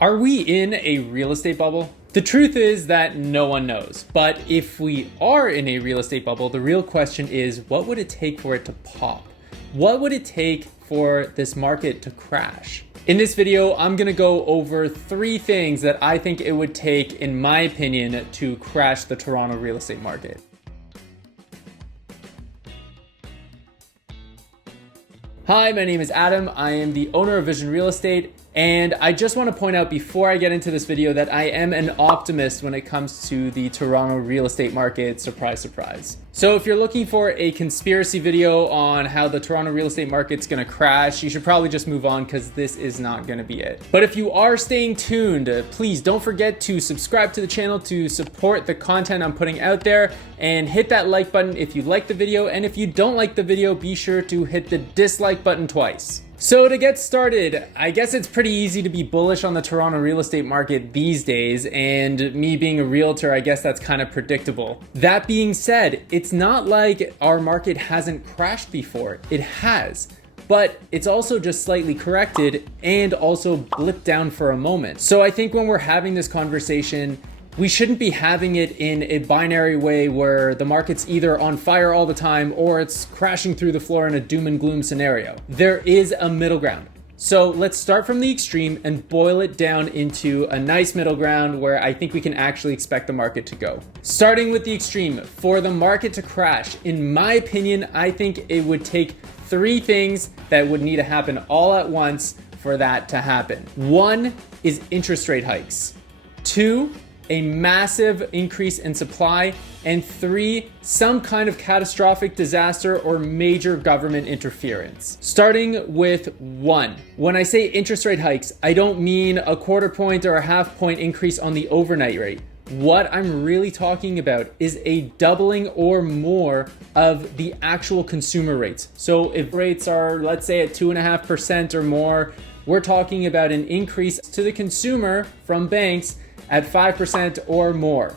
Are we in a real estate bubble? The truth is that no one knows. But if we are in a real estate bubble, the real question is, what would it take for it to pop? What would it take for this market to crash? In this video, I'm gonna go over 3 things that I think it would take, in my opinion, to crash the Toronto real estate market. Hi, my name is Adam. I am the owner of Vision Real Estate, and I just want to point out before I get into this video that I am an optimist when it comes to the Toronto real estate market. Surprise, surprise. So if you're looking for a conspiracy video on how the Toronto real estate market's going to crash, you should probably just move on because this is not going to be it. But if you are staying tuned, please don't forget to subscribe to the channel to support the content I'm putting out there, and hit that like button if you like the video. And if you don't like the video, be sure to hit the dislike button twice. So to get started, I guess it's pretty easy to be bullish on the Toronto real estate market these days, and me being a realtor, I guess that's kind of predictable. That being said, it's not like our market hasn't crashed before. It has, but it's also just slightly corrected and also blipped down for a moment. So I think when we're having this conversation, we shouldn't be having it in a binary way where the market's either on fire all the time or it's crashing through the floor in a doom and gloom scenario. There is a middle ground. So let's start from the extreme and boil it down into a nice middle ground where I think we can actually expect the market to go. Starting with the extreme, for the market to crash, in my opinion, I think it would take 3 things that would need to happen all at once for that to happen. 1 is interest rate hikes. 2, a massive increase in supply, and 3, some kind of catastrophic disaster or major government interference. Starting with 1. When I say interest rate hikes, I don't mean a 1/4 point or a 1/2 point increase on the overnight rate. What I'm really talking about is a doubling or more of the actual consumer rates. So if rates are, let's say, at 2.5% or more, we're talking about an increase to the consumer from banks at 5% or more.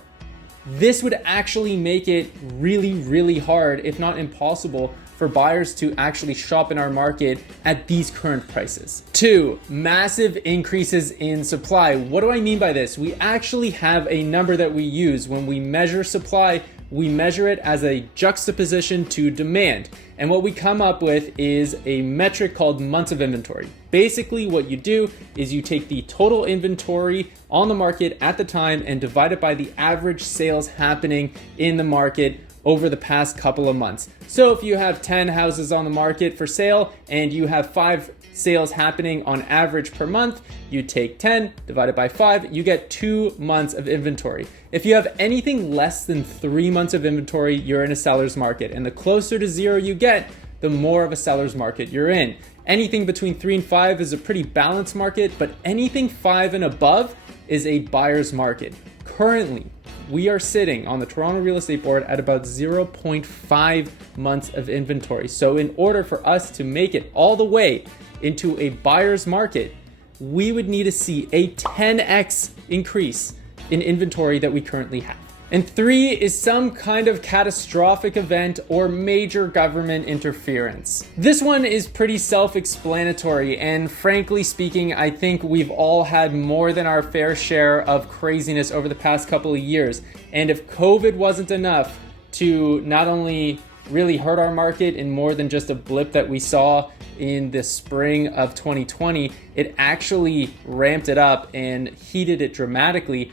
This would actually make it really, really hard, if not impossible, for buyers to actually shop in our market at these current prices. 2, massive increases in supply. What do I mean by this? We actually have a number that we use when we measure supply. We measure it as a juxtaposition to demand. And what we come up with is a metric called months of inventory. Basically, what you do is you take the total inventory on the market at the time and divide it by the average sales happening in the market over the past couple of months. So if you have 10 houses on the market for sale and you have 5 sales happening on average per month, you take 10 divided by 5, you get 2 months of inventory. If you have anything less than 3 months of inventory, you're in a seller's market. And the closer to 0 you get, the more of a seller's market you're in. Anything between 3 and 5 is a pretty balanced market, but anything 5 and above is a buyer's market. Currently, we are sitting on the Toronto Real Estate Board at about 0.5 months of inventory. So in order for us to make it all the way into a buyer's market, we would need to see a 10x increase in inventory that we currently have. And 3 is some kind of catastrophic event or major government interference. This one is pretty self-explanatory, and frankly speaking, I think we've all had more than our fair share of craziness over the past couple of years. And if COVID wasn't enough to not only really hurt our market in more than just a blip that we saw in the spring of 2020, it actually ramped it up and heated it dramatically.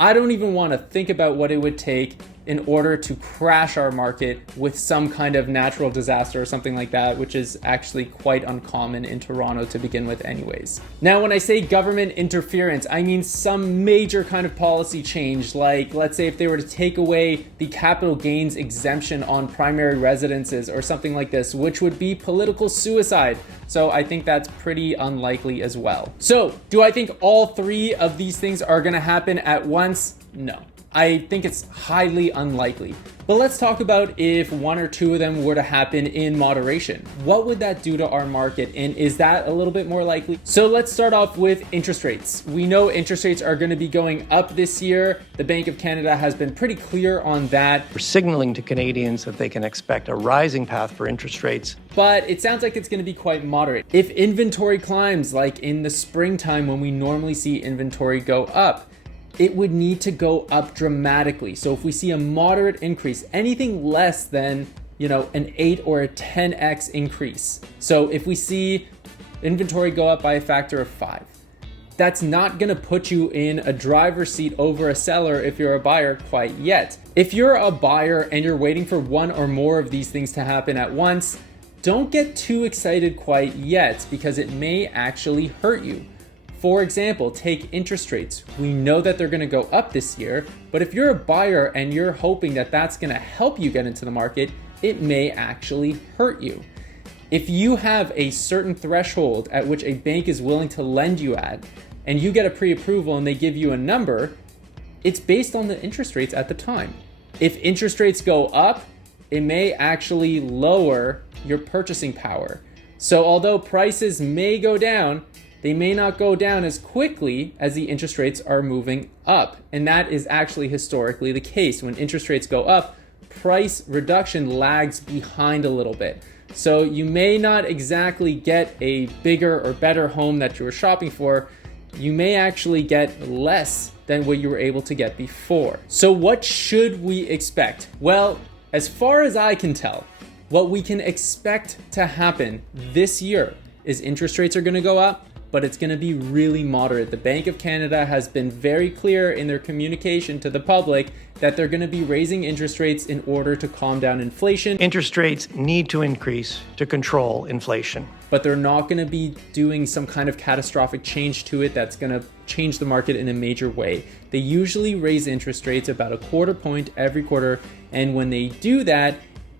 I don't even want to think about what it would take in order to crash our market with some kind of natural disaster or something like that, which is actually quite uncommon in Toronto to begin with anyways. Now, when I say government interference, I mean some major kind of policy change, like let's say if they were to take away the capital gains exemption on primary residences or something like this, which would be political suicide. So I think that's pretty unlikely as well. So do I think all 3 of these things are going to happen at once? No. I think it's highly unlikely. But let's talk about if one or two of them were to happen in moderation. What would that do to our market? And is that a little bit more likely? So let's start off with interest rates. We know interest rates are going to be going up this year. The Bank of Canada has been pretty clear on that. We're signaling to Canadians that they can expect a rising path for interest rates. But it sounds like it's going to be quite moderate. If inventory climbs, like in the springtime when we normally see inventory go up, it would need to go up dramatically. So if we see a moderate increase, anything less than, an 8 or a 10x increase. So if we see inventory go up by a factor of 5, that's not gonna put you in a driver's seat over a seller if you're a buyer quite yet. If you're a buyer and you're waiting for one or more of these things to happen at once, don't get too excited quite yet because it may actually hurt you. For example, take interest rates. We know that they're going to go up this year, but if you're a buyer and you're hoping that that's going to help you get into the market, it may actually hurt you. If you have a certain threshold at which a bank is willing to lend you at, and you get a pre-approval and they give you a number, it's based on the interest rates at the time. If interest rates go up, it may actually lower your purchasing power. So although prices may go down, they may not go down as quickly as the interest rates are moving up. And that is actually historically the case. When interest rates go up, price reduction lags behind a little bit. So you may not exactly get a bigger or better home that you were shopping for. You may actually get less than what you were able to get before. So what should we expect? Well, as far as I can tell, what we can expect to happen this year is interest rates are going to go up, but it's going to be really moderate. The Bank of Canada has been very clear in their communication to the public that they're going to be raising interest rates in order to calm down inflation. Interest rates need to increase to control inflation. But they're not going to be doing some kind of catastrophic change to it that's going to change the market in a major way. They usually raise interest rates about a quarter point every quarter, and when they do that,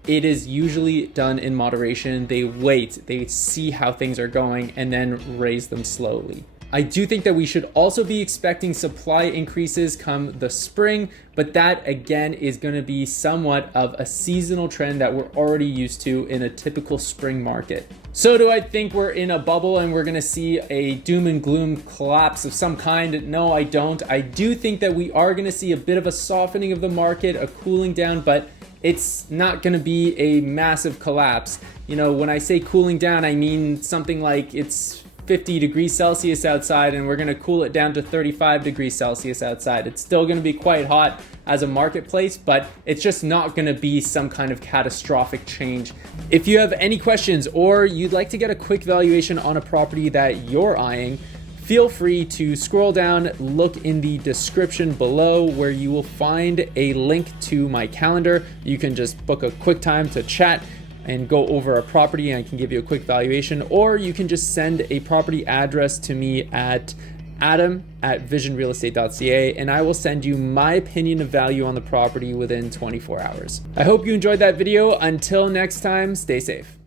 it is usually done in moderation. They wait, they see how things are going, and then raise them slowly. I do think that we should also be expecting supply increases come the spring, but that again is going to be somewhat of a seasonal trend that we're already used to in a typical spring market. So do I think we're in a bubble and we're going to see a doom and gloom collapse of some kind? No, I don't. I do think that we are going to see a bit of a softening of the market, a cooling down, but it's not going to be a massive collapse. When I say cooling down, I mean something like it's 50 degrees Celsius outside and we're going to cool it down to 35 degrees Celsius outside. It's still going to be quite hot as a marketplace, but it's just not going to be some kind of catastrophic change. If you have any questions or you'd like to get a quick valuation on a property that you're eyeing, feel free to scroll down, look in the description below where you will find a link to my calendar. You can just book a quick time to chat and go over a property and I can give you a quick valuation, or you can just send a property address to me at adam@visionrealestate.ca and I will send you my opinion of value on the property within 24 hours. I hope you enjoyed that video. Until next time, stay safe.